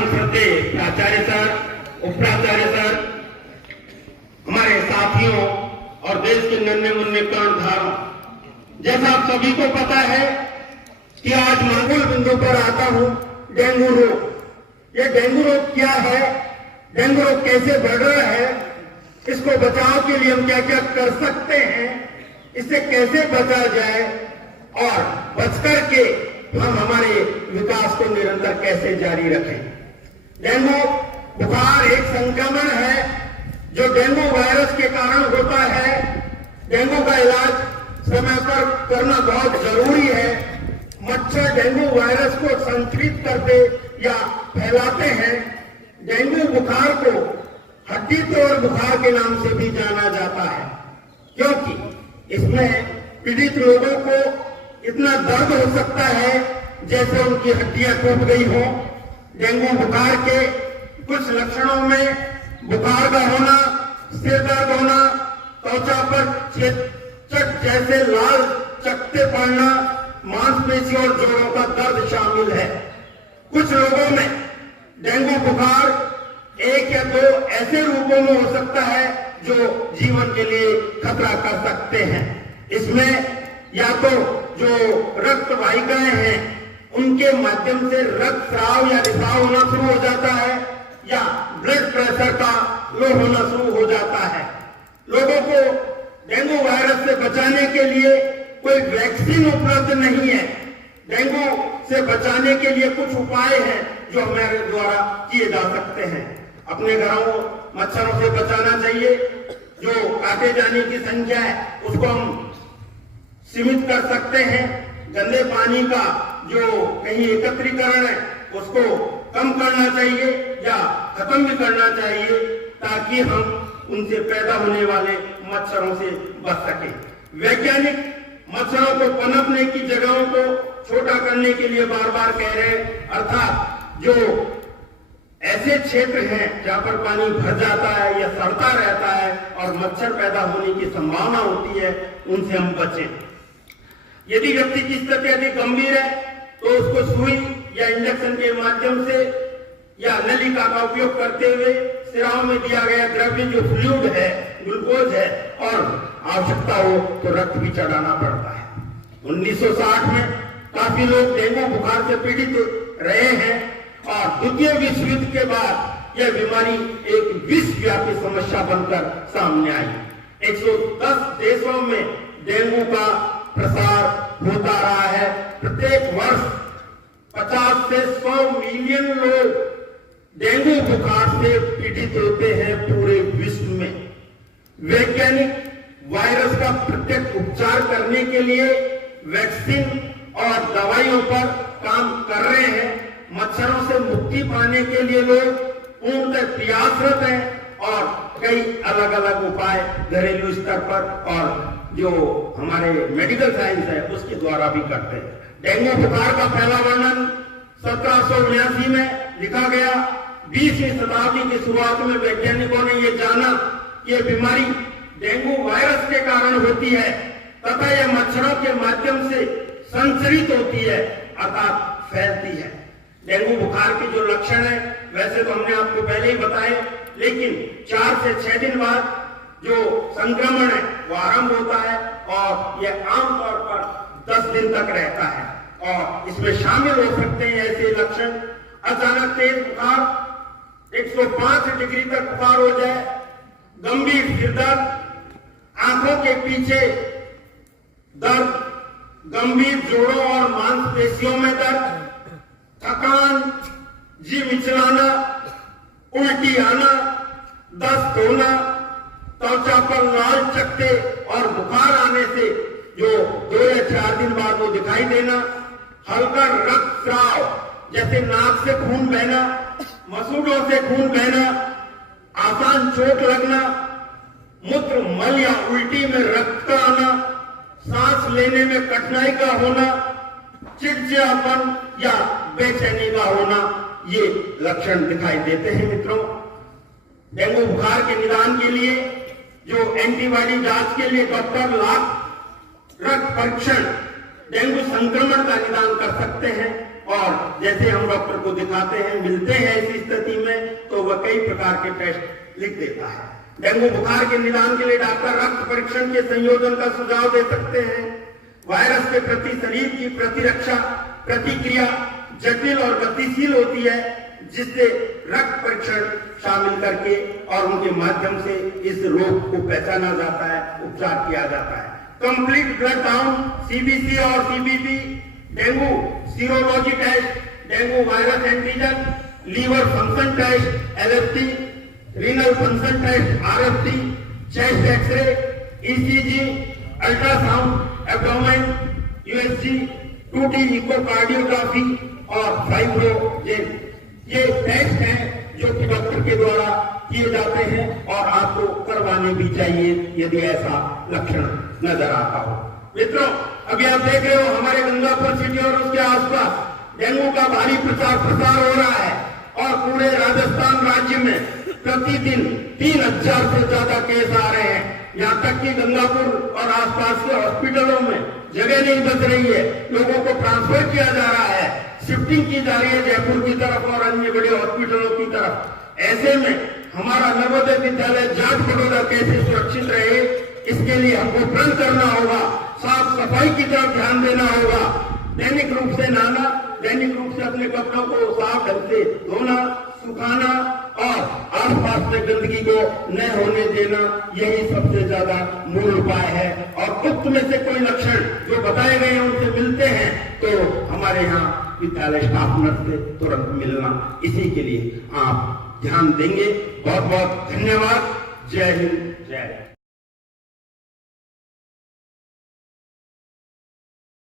परम श्रद्धेय प्राचार्य सर, उप प्राचार्य सर, हमारे साथियों और देश के नन्हे मुन्ने कर्णधारों, जैसा आप सभी को पता है कि आज मैं मूल बिंदु पर आता हूं, डेंगू रोग। ये डेंगू रोग क्या है, डेंगू रोग कैसे बढ़ रहा है, इसको बचाव के लिए हम क्या क्या कर सकते हैं, इससे कैसे बचा जाए और बचकर के हम हमारे विकास को निरंतर कैसे जारी रखें। डेंगू बुखार एक संक्रमण है जो डेंगू वायरस के कारण होता है। डेंगू का इलाज समय पर करना बहुत जरूरी है। मच्छर डेंगू वायरस को संक्रमित करते या फैलाते हैं। डेंगू बुखार को हड्डी तोड़ बुखार के नाम से भी जाना जाता है, क्योंकि इसमें पीड़ित लोगों को इतना दर्द हो सकता है जैसे उनकी हड्डियां टूट गई हो। डेंगू बुखार के कुछ लक्षणों में बुखार का होना, सिर दर्द होना, त्वचा पर चट जैसे लाल चकत्ते पड़ना, मांसपेशी और जोड़ों का दर्द शामिल है। कुछ लोगों में डेंगू बुखार एक या दो ऐसे रूपों में हो सकता है जो जीवन के लिए खतरा कर सकते हैं। इसमें या तो जो रक्त वाहिकाएं हैं उनके माध्यम से रक्त स्राव या रिसाव होना शुरू हो जाता है, या ब्लड प्रेशर का लो होना शुरू हो जाता है। लोगों को डेंगू वायरस से बचाने के लिए कोई वैक्सीन उपलब्ध नहीं है। डेंगू से बचाने के लिए कुछ उपाय हैं जो हमारे द्वारा किए जा सकते हैं। अपने घरों मच्छरों से बचाना चाहिए। जो काटे जाने की संख्या है उसको हम सीमित कर सकते हैं। गंदे पानी का जो कहीं एकत्रीकरण है उसको कम करना चाहिए या खत्म भी करना चाहिए, ताकि हम उनसे पैदा होने वाले मच्छरों से बच सके। वैज्ञानिक मच्छरों को पनपने की जगहों को छोटा करने के लिए बार बार कह रहे हैं, अर्थात जो ऐसे क्षेत्र हैं जहां पर पानी भर जाता है या सड़ता रहता है और मच्छर पैदा होने की संभावना होती है, उनसे हम बचें। यदि व्यक्ति की स्थिति अधिक गंभीर है तो उसको सुई या इंजेक्शन के माध्यम से या नलिका का उपयोग करते हुए सिराओं में दिया गया द्रव्य जो फ्लूइड है, ग्लूकोज है, और आवश्यकता हो तो रक्त भी चढ़ाना पड़ता है। 1960 में काफी लोग डेंगू बुखार से पीड़ित रहे हैं और द्वितीय विश्व युद्ध के बाद यह बीमारी एक विश्वव्यापी समस्या बनकर सामने आई। 110 देशों में डेंगू का प्रसार होता रहा है। प्रत्येक वर्ष 50 से 100 मिलियन लोग डेंगू बुखार से पीड़ित होते हैं पूरे विश्व में। वैज्ञानिक वायरस का प्रत्यक्ष उपचार करने के लिए वैक्सीन और दवाइयों पर काम कर रहे हैं। मच्छरों से मुक्ति पाने के लिए लोग पूर्णतः प्रयासरत हैं और कई अलग अलग उपाय घरेलू स्तर पर और जो हमारे मेडिकल साइंस है उसके द्वारा भी करते हैं। डेंगू बुखार का पहला वर्णन 1779 में लिखा गया। 20वीं शताब्दी की शुरुआत में वैज्ञानिकों ने यह जाना कि यह बीमारी डेंगू वायरस के कारण होती है तथा यह मच्छरों के माध्यम से संचरित होती है, अर्थात फैलती है। डेंगू बुखार के जो लक्षण है वैसे तो हमने आपको पहले ही बताए, लेकिन 4 से 6 दिन बाद जो संक्रमण है वो आरंभ होता है और यह आमतौर पर 10 दिन तक रहता है। और इसमें शामिल हो सकते हैं ऐसे लक्षण: अचानक तेज बुखार, 105 डिग्री तक बुखार हो जाए, गंभीर सिर दर्द, आंखों के पीछे दर्द, गंभीर जोड़ों और मांसपेशियों में दर्द, थकान, जी मिचलाना, उल्टी आना, दस्त होना, त्वचा पर लाल चकत्ते और बुखार आने से जो 2 या 4 दिन बाद वो दिखाई देना, हल्का रक्त स्राव जैसे नाक से खून बहना, मसूड़ों से खून बहना, आसान चोट लगना, मूत्र मल या उल्टी में रक्त का आना, सांस लेने में कठिनाई का होना, चिड़चिड़ापन या बेचैनी का होना, ये लक्षण दिखाई देते हैं। मित्रों, डेंगू बुखार के निदान के लिए जो एंटीबॉडी जांच के लिए डॉक्टर लाख रक्त परीक्षण डेंगू संक्रमण का निदान कर सकते हैं और जैसे हम डॉक्टर को दिखाते हैं, मिलते हैं इस स्थिति में, तो वह कई प्रकार के टेस्ट लिख देता है। डेंगू बुखार के निदान के लिए डॉक्टर रक्त परीक्षण के संयोजन का सुझाव दे सकते हैं। वायरस के प्रति शरीर की प्रतिरक्षा प्रतिक्रिया जटिल और गतिशील होती है, जिससे रक्त परीक्षण शामिल करके और उनके माध्यम से इस रोग को पहचाना जाता है, उपचार किया जाता है। कंप्लीट ब्लड काउंट सीबीसी और CBP, dengue serology test, dengue virus antigen, liver function test LFT, renal function test RFT, chest X-ray, ECG, ultrasound abdomen, USG, 2D echocardiography और फाइब्रोजेन, ये टेस्ट हैं जो कि डॉक्टर के द्वारा किए जाते हैं और आपको करवाने भी चाहिए यदि ऐसा लक्षण नजर आता हो। मित्रों, अभी आप देख रहे हो हमारे गंगापुर सिटी और उसके आसपास डेंगू का भारी प्रचार प्रसार हो रहा है और पूरे राजस्थान राज्य में प्रतिदिन 3000 से ज्यादा केस आ रहे हैं। यहाँ तक कि गंगापुर और आसपास के हॉस्पिटलों में जगह नहीं बच रही है, लोगों को ट्रांसफर किया जा रहा है, शिफ्टिंग की जा रही है जयपुर की तरफ और अन्य बड़े हॉस्पिटलों की तरफ। ऐसे में हमारा नवोदय विद्यालय जाट बड़ौदा कैसे सुरक्षित रहे, इसके लिए हमको प्रण करना होगा, साफ सफाई की तरफ ध्यान देना होगा, दैनिक रूप से नहाना, दैनिक रूप से अपने कपड़ों को साफ ढंग से धोना, सुखाना और आसपास में गंदगी को न होने देना, यही सबसे ज्यादा मूल उपाय है। और गुप्त में से कोई लक्षण जो बताए गए हैं उनसे मिलते हैं तो हमारे यहाँ विद्यालय स्टाफ नर्स से तुरंत मिलना, इसी के लिए आप ध्यान देंगे। बहुत बहुत धन्यवाद। जय हिंद, जय